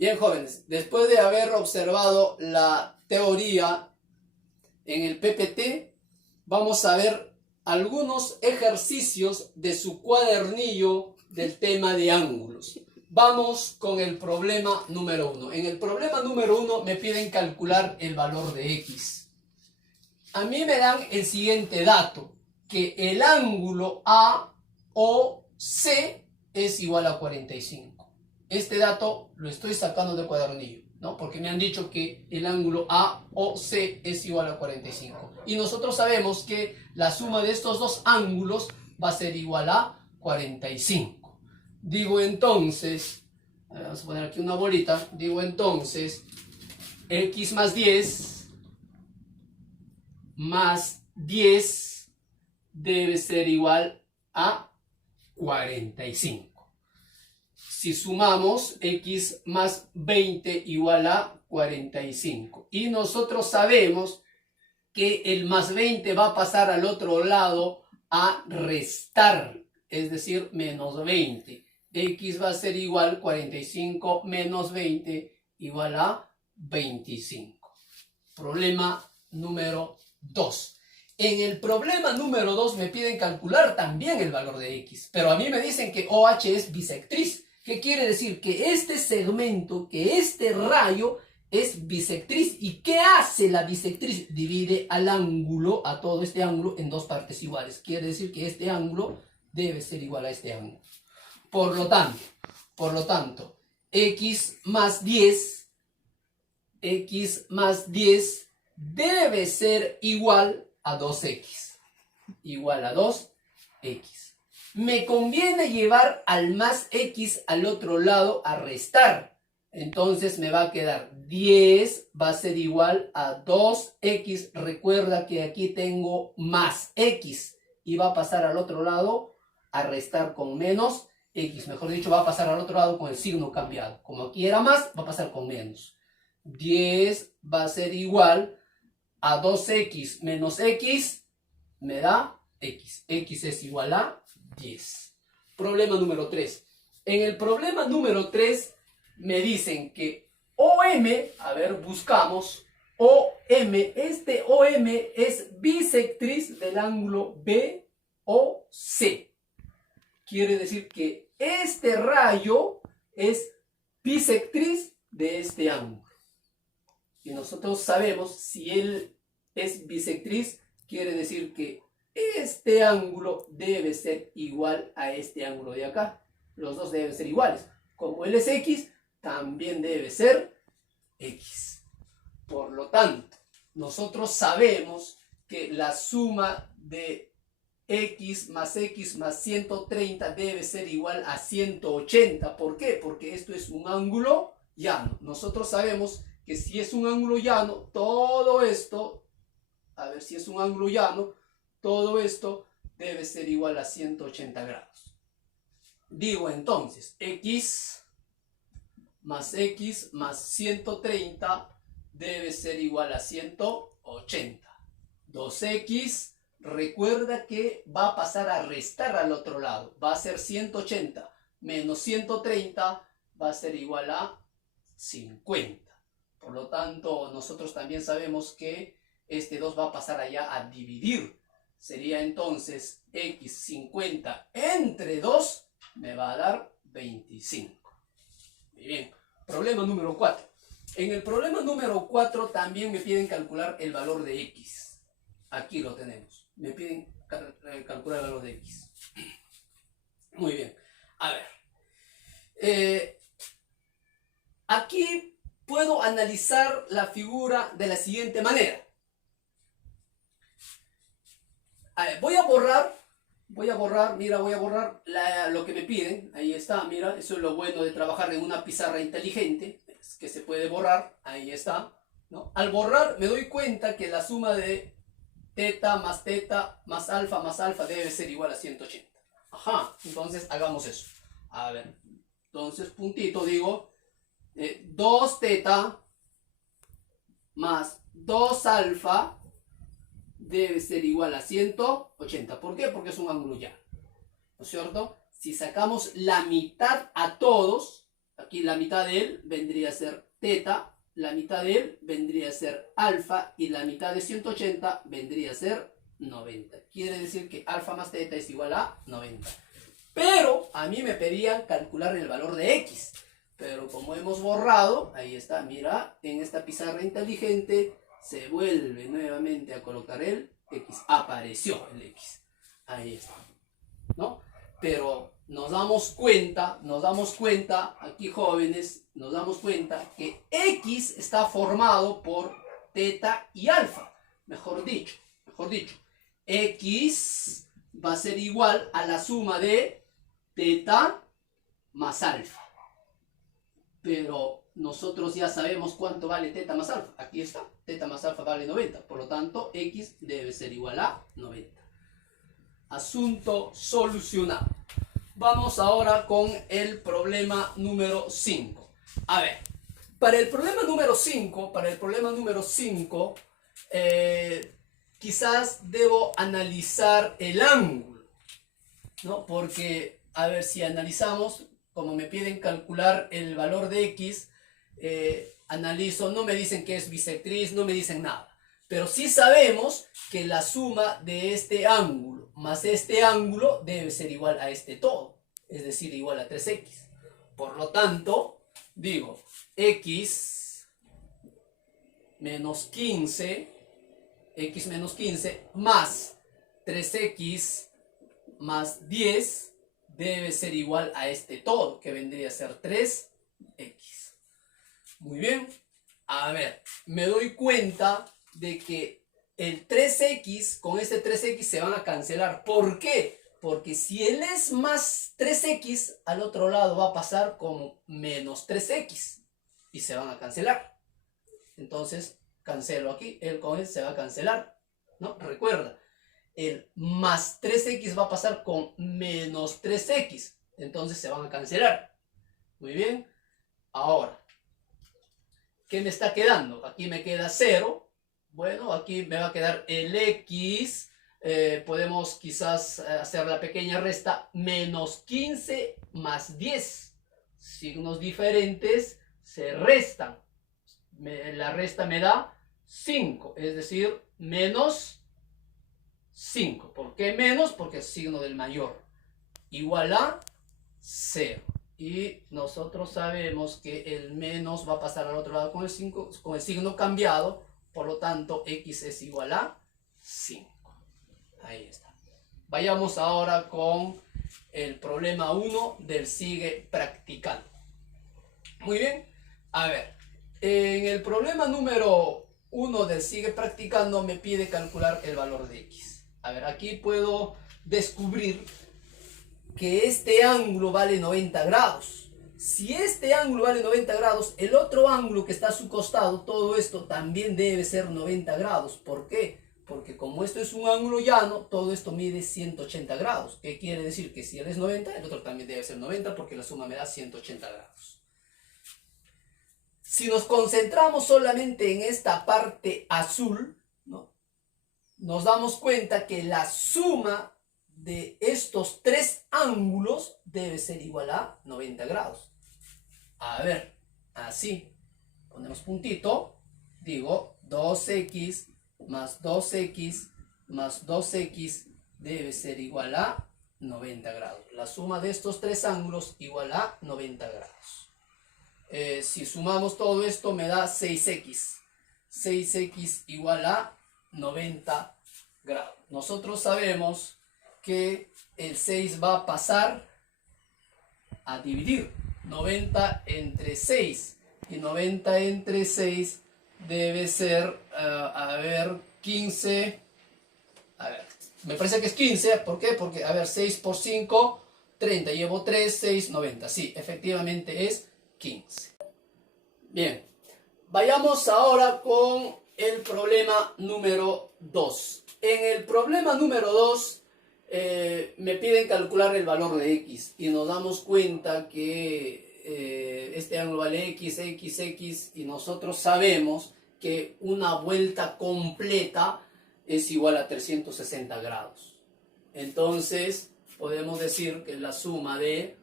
Bien, jóvenes, después de haber observado la teoría en el PPT, vamos a ver algunos ejercicios de su cuadernillo del tema de ángulos. Vamos con el problema número 1. En el problema número 1 me piden calcular el valor de X. A mí me dan el siguiente dato, que el ángulo AOC es igual a 45. Este dato lo estoy sacando del cuadernillo, ¿no? Porque me han dicho que el ángulo AOC es igual a 45. Y nosotros sabemos que la suma de estos dos ángulos va a ser igual a 45. Digo entonces, vamos a poner aquí una bolita, digo entonces, X más 10 debe ser igual a 45. Si sumamos, X más 20 igual a 45. Y nosotros sabemos que el más 20 va a pasar al otro lado a restar, es decir, menos 20. X va a ser igual 45 menos 20 igual a 25. Problema número 2. En el problema número 2 me piden calcular también el valor de X, pero a mí me dicen que OH es bisectriz. ¿Qué quiere decir? Que este segmento, que este rayo es bisectriz. ¿Y qué hace la bisectriz? Divide al ángulo, a todo este ángulo, en dos partes iguales. Quiere decir que este ángulo debe ser igual a este ángulo. Por lo tanto, X más 10 debe ser igual a 2X. Igual a 2X. Me conviene llevar al más X al otro lado a restar. Entonces me va a quedar 10 va a ser igual a 2X. Recuerda que aquí tengo más X. Y va a pasar al otro lado a restar con menos X. Mejor dicho, va a pasar al otro lado con el signo cambiado. Como aquí era más, va a pasar con menos. 10 va a ser igual a 2X menos X. Me da X. X es igual a 10. Problema número 3. En el problema número 3 me dicen que OM, a ver, buscamos OM, este OM es bisectriz del ángulo BOC. Quiere decir que este rayo es bisectriz de este ángulo. Y nosotros sabemos, si él es bisectriz, quiere decir que este ángulo debe ser igual a este ángulo de acá. Los dos deben ser iguales. Como él es X, también debe ser X. Por lo tanto, nosotros sabemos que la suma de X más 130 debe ser igual a 180. ¿Por qué? Porque esto es un ángulo llano. Nosotros sabemos que si es un ángulo llano, todo esto, a ver si es un ángulo llano, todo esto debe ser igual a 180 grados. Digo entonces, X más 130 debe ser igual a 180. 2X, recuerda que va a pasar a restar al otro lado. Va a ser 180 menos 130 va a ser igual a 50. Por lo tanto, nosotros también sabemos que este 2 va a pasar allá a dividir. Sería entonces X 50 entre 2 me va a dar 25. Muy bien. Problema número 4. En el problema número 4 también me piden calcular el valor de X. Aquí lo tenemos. Me piden calcular el valor de X. Muy bien. A ver. Aquí puedo analizar la figura de la siguiente manera. A ver, voy a borrar, mira, voy a borrar lo que me piden. Ahí está, mira, eso es lo bueno de trabajar en una pizarra inteligente, es que se puede borrar, ahí está, ¿no? Al borrar me doy cuenta que la suma de teta más alfa debe ser igual a 180. Ajá, entonces hagamos eso. A ver, entonces puntito, digo, 2 teta más 2 alfa debe ser igual a 180. ¿Por qué? Porque es un ángulo llano, ¿no es cierto? Si sacamos la mitad a todos, Aquí la mitad de él vendría a ser teta, la mitad de él vendría a ser alfa y la mitad de 180 vendría a ser 90. Quiere decir que alfa más teta es igual a 90. Pero a mí me pedían calcular el valor de x. Pero como hemos borrado, ahí está, mira, en esta pizarra inteligente se vuelve nuevamente a colocar el x. Apareció el x. Ahí está, ¿no? Pero nos damos cuenta, aquí jóvenes, nos damos cuenta que x está formado por teta y alfa. Mejor dicho, x va a ser igual a la suma de teta más alfa. Pero nosotros ya sabemos cuánto vale teta más alfa. Aquí está, teta más alfa vale 90. Por lo tanto, x debe ser igual a 90. Asunto solucionado. Vamos ahora con el problema número 5. A ver, para el problema número 5, quizás debo analizar el ángulo, ¿no? Porque, a ver, si analizamos, como me piden calcular el valor de x, analizo, no me dicen que es bisectriz, no me dicen nada. Pero sí sabemos que la suma de este ángulo más este ángulo debe ser igual a este todo, es decir, igual a 3x. Por lo tanto, digo, x menos 15 más 3x más 10 debe ser igual a este todo, que vendría a ser 3x. Muy bien. A ver, me doy cuenta de que el 3x con este 3x se van a cancelar. ¿Por qué? Porque si él es más 3x, al otro lado va a pasar como menos 3x y se van a cancelar. Entonces, cancelo aquí, él con él se va a cancelar, ¿no? Recuerda, el más 3x va a pasar con menos 3x, entonces se van a cancelar. Muy bien. Ahora, ¿qué me está quedando? Aquí me queda 0. Bueno, aquí me va a quedar el x. Podemos quizás hacer la pequeña resta. Menos 15 más 10. Signos diferentes se restan. La resta me da 5. Es decir, menos 5. ¿Por qué menos? Porque es signo del mayor. Igual a 0. Y nosotros sabemos que el menos va a pasar al otro lado con el signo cambiado. Por lo tanto, x es igual a 5. Ahí está. Vayamos ahora con el problema 1 del sigue practicando. Muy bien. A ver, en el problema número 1 del sigue practicando me pide calcular el valor de x. A ver, aquí puedo descubrir que este ángulo vale 90 grados. Si este ángulo vale 90 grados, el otro ángulo que está a su costado, todo esto también debe ser 90 grados. ¿Por qué? Porque como esto es un ángulo llano, todo esto mide 180 grados. ¿Qué quiere decir? Que si él es 90, el otro también debe ser 90 porque la suma me da 180 grados. Si nos concentramos solamente en esta parte azul, ¿no?, nos damos cuenta que la suma de estos tres ángulos debe ser igual a 90 grados. A ver, así, ponemos puntito, digo 2x más 2x más 2x debe ser igual a 90 grados. La suma de estos tres ángulos igual a 90 grados. Si sumamos todo esto me da 6x. 6x igual a 90 grados. Nosotros sabemos que el 6 va a pasar a dividir 90 entre 6 y 90 entre 6 debe ser, a ver, 15, a ver, me parece que es 15, ¿por qué? Porque, a ver, 6 por 5, 30, llevo 3, 6, 90, sí, efectivamente es 15. Bien, vayamos ahora con el problema número 2. En el problema número 2 me piden calcular el valor de x y nos damos cuenta que este ángulo vale x, y nosotros sabemos que una vuelta completa es igual a 360 grados. Entonces podemos decir que la suma de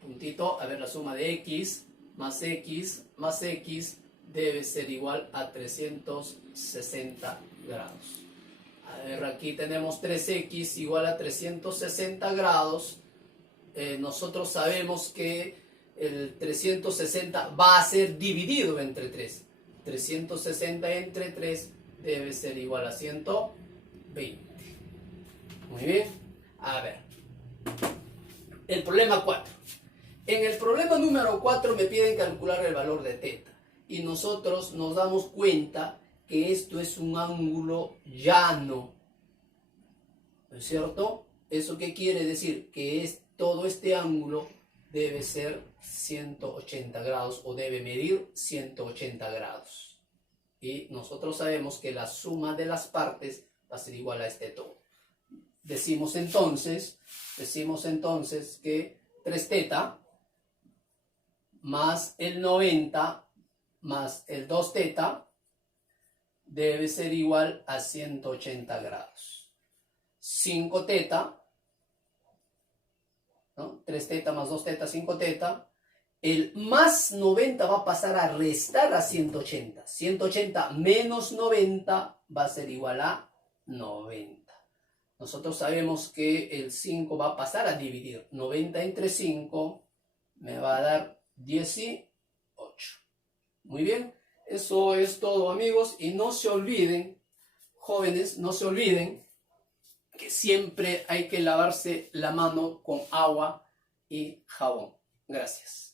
puntito, a ver, la suma de x más x más x debe ser igual a 360 grados. A ver, aquí tenemos 3x igual a 360 grados. Nosotros sabemos que el 360 va a ser dividido entre 3. 360 entre 3 debe ser igual a 120. Muy bien. A ver. El problema 4. En el problema número 4 me piden calcular el valor de θ. Y nosotros nos damos cuenta que esto es un ángulo llano. ¿No es cierto? ¿Eso qué quiere decir? Que todo este ángulo debe ser 180 grados o debe medir 180 grados. Y nosotros sabemos que la suma de las partes va a ser igual a este todo. Decimos entonces que 3θ más el 90 más el 2θ debe ser igual a 180 grados. 5θ, ¿no? 3θ más 2θ, 5θ. El más 90 va a pasar a restar a 180. 180 menos 90 va a ser igual a 90. Nosotros sabemos que el 5 va a pasar a dividir. 90 entre 5 me va a dar 18. Muy bien, eso es todo, amigos. Y no se olviden, jóvenes, no se olviden que siempre hay que lavarse la mano con agua y jabón. Gracias.